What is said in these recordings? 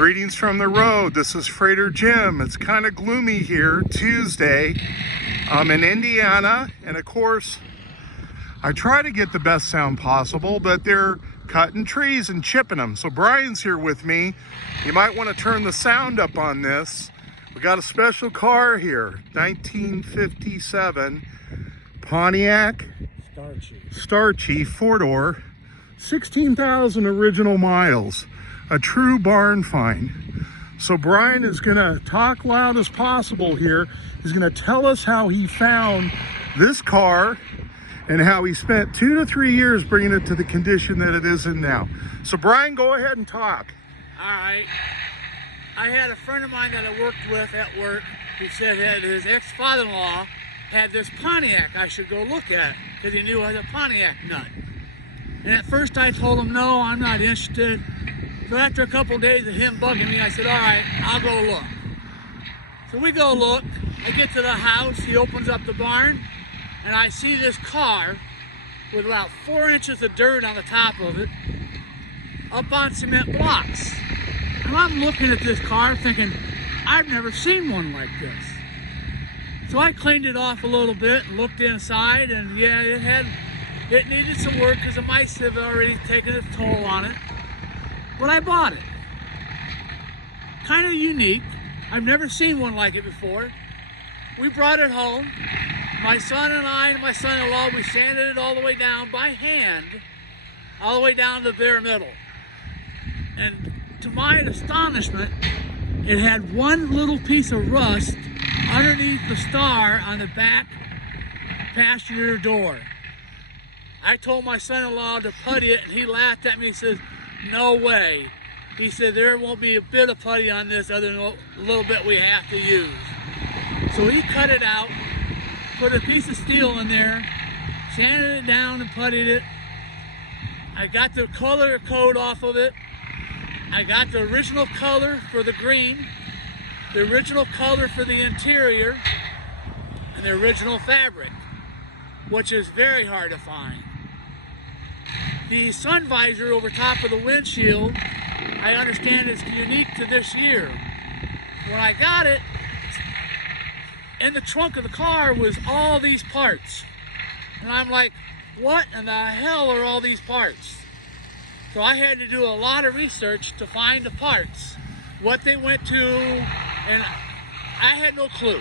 Greetings from the road. This is Freighter Jim. It's kind of gloomy here, Tuesday. I'm in Indiana, and of course, I try to get the best sound possible, but they're cutting trees and chipping them. So Brian's here with me. You might want to turn the sound up on this. We got a special car here, 1957 Pontiac Starchief 4-door, 16,000 original miles. A true barn find. So Brian is gonna talk loud as possible here. He's gonna tell us how he found this car and how he spent 2 to 3 years bringing it to the condition that it is in now. So Brian, go ahead and talk. All right. I had a friend of mine that I worked with at work who said that his ex-father-in-law had this Pontiac I should go look at because he knew I was a Pontiac nut. And at first I told him, no, I'm not interested. So after a couple of days of him bugging me, I said, all right, I'll go look. So we go look. I get to the house. He opens up the barn, and I see this car with about 4 inches of dirt on the top of it, up on cement blocks. And I'm looking at this car thinking, I've never seen one like this. So I cleaned it off a little bit and looked inside, and yeah, it needed some work because the mice have already taken its toll on it. But I bought it. Kind of unique. I've never seen one like it before. We brought it home. My son and I and my son-in-law, we sanded it all the way down by hand, all the way down to the bare middle. And to my astonishment, it had one little piece of rust underneath the star on the back passenger door. I told my son-in-law to putty it, and he laughed at me and says, no way. He said, there won't be a bit of putty on this other than a little bit we have to use. So he cut it out, put a piece of steel in there, sanded it down and puttied it. I got the color code off of it. I got the original color for the green, the original color for the interior, and the original fabric, which is very hard to find. The sun visor over top of the windshield, I understand is unique to this year. When I got it, in the trunk of the car was all these parts. And I'm like, what in the hell are all these parts? So I had to do a lot of research to find the parts, what they went to, and I had no clue.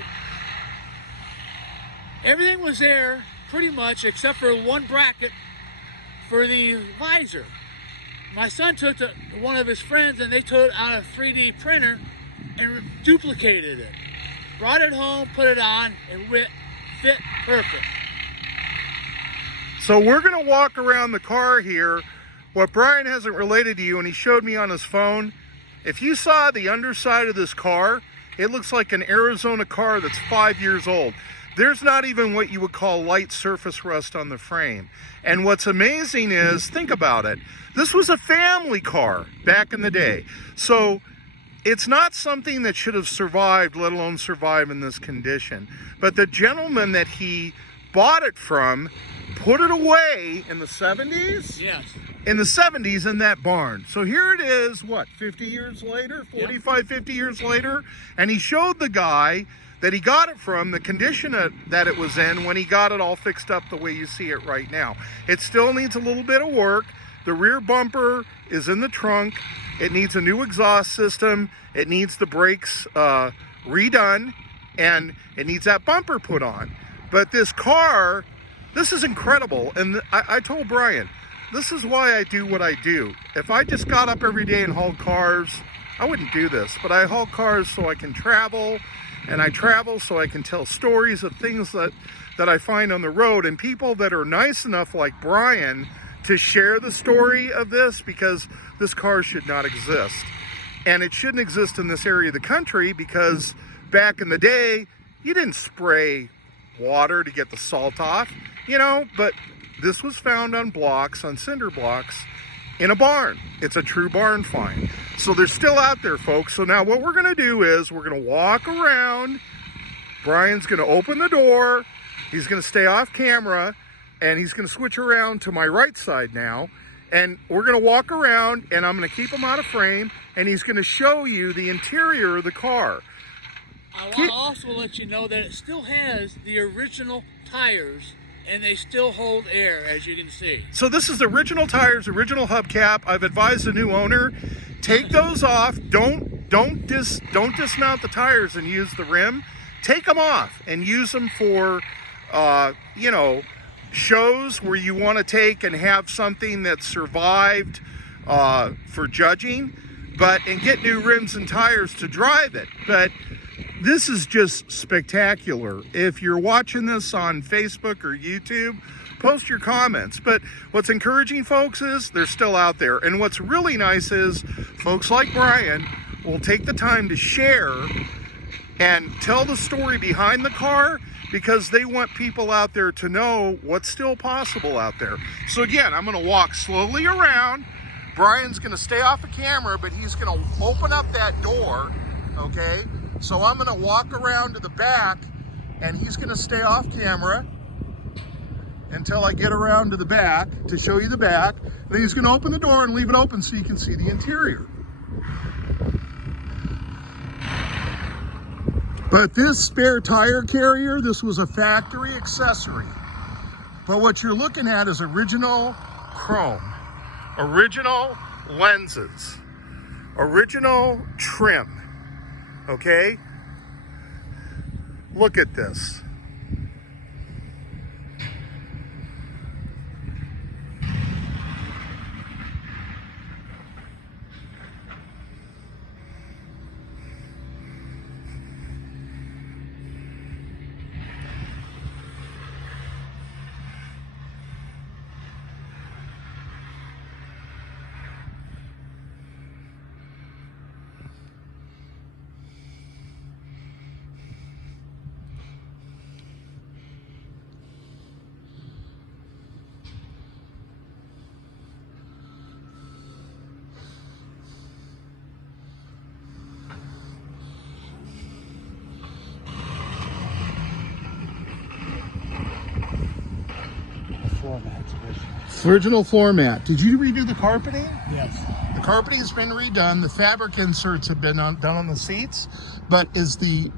Everything was there pretty much except for one bracket for the visor. My son took to one of his friends and they took out a 3D printer and duplicated it. Brought it home, put it on, and fit perfect. So we're gonna walk around the car here. What Brian hasn't related to you, and he showed me on his phone, if you saw the underside of this car, it looks like an Arizona car that's 5 years old. There's not even what you would call light surface rust on the frame. And what's amazing is, think about it, this was a family car back in the day. So it's not something that should have survived, let alone survive in this condition. But the gentleman that he bought it from put it away in the 70s? Yes. In the 70s in that barn. So here it is, what, 50 years later, 45, yep. 50 years later? And he showed the guy that he got it from, the condition that it was in when he got it all fixed up the way you see it right now. It still needs a little bit of work. The rear bumper is in the trunk. It needs a new exhaust system. It needs the brakes redone, and it needs that bumper put on. But this car, this is incredible. And I told Brian, this is why I do what I do. If I just got up every day and hauled cars, I wouldn't do this. But I haul cars so I can travel, and I travel so I can tell stories of things that I find on the road, and people that are nice enough like Brian to share the story of this, because this car should not exist. And it shouldn't exist in this area of the country because back in the day, you didn't spray water to get the salt off, you know, but this was found on blocks, on cinder blocks, in a barn. It's a true barn find. So they're still out there, folks. So now what we're gonna do is we're gonna walk around. Brian's gonna open the door. He's gonna stay off camera, and he's gonna switch around to my right side now. And we're going to walk around, and I'm going to keep him out of frame, and he's going to show you the interior of the car. I want to also let you know that it still has the original tires, and they still hold air, as you can see. So this is the original tires, original hubcap. I've advised the new owner, take those off. Don't dismount the tires and use the rim. Take them off and use them for, you know, shows where you want to take and have something that survived for judging, and get new rims and tires to drive it. But this is just spectacular. If you're watching this on Facebook or YouTube, post your comments. But what's encouraging, folks, is they're still out there. And what's really nice is folks like Bryan will take the time to share and tell the story behind the car, because they want people out there to know what's still possible out there. So again, I'm going to walk slowly around. Bryan's going to stay off the camera, but he's going to open up that door, okay? So I'm going to walk around to the back, and he's going to stay off camera until I get around to the back to show you the back. Then he's going to open the door and leave it open so you can see the interior. But this spare tire carrier, this was a factory accessory. But what you're looking at is original chrome, original lenses, original trim, okay? Look at this. Original floor mat. Did you redo the carpeting? Yes. The carpeting has been redone. The fabric inserts have been done on the seats. But is the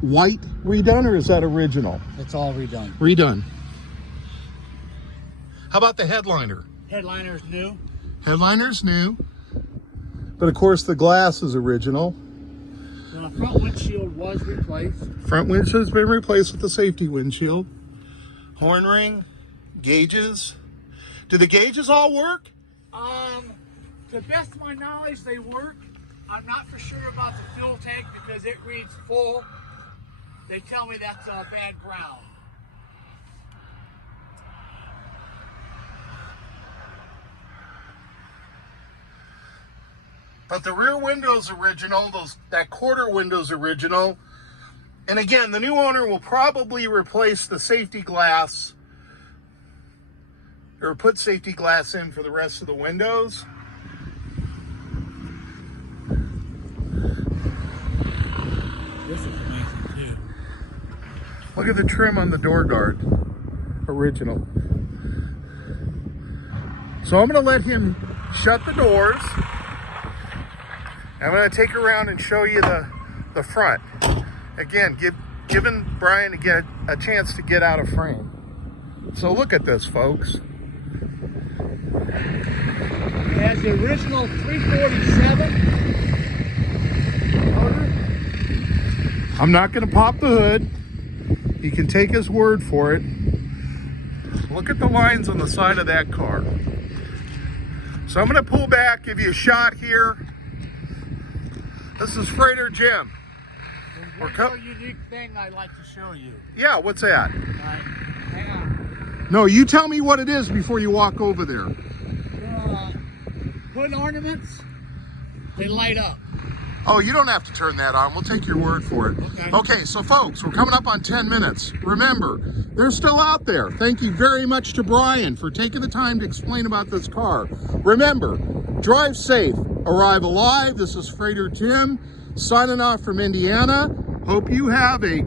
white redone, or is that original? It's all redone. Redone. How about the headliner? Headliner's new. Headliner's new. But of course the glass is original. The front windshield was replaced. Front windshield has been replaced with the safety windshield. Horn ring, gauges. Do the gauges all work? To the best of my knowledge, they work. I'm not for sure about the fuel tank because it reads full. They tell me that's bad ground. But the rear window's original, that quarter window's original. And again, the new owner will probably replace the safety glass, or put safety glass in for the rest of the windows. This is amazing too. Look at the trim on the door guard. Original. So I'm going to let him shut the doors. I'm going to take around and show you the front. Again, giving Bryan a chance to get out of frame. So look at this, folks. It has the original 347 motor. I'm not going to pop the hood. You can take his word for it. Look at the lines on the side of that car. So I'm going to pull back, give you a shot here. This is Freighter Jim. There's one more unique thing I'd like to show you. Yeah, what's that? Hang on. No, you tell me what it is before you walk over there. Hood ornaments, they light up. Oh, you don't have to turn that on. We'll take your word for it. Okay, so folks, we're coming up on 10 minutes. Remember, they're still out there. Thank you very much to Bryan for taking the time to explain about this car. Remember, drive safe, arrive alive. This is Freighter Tim signing off from Indiana. Hope you have a great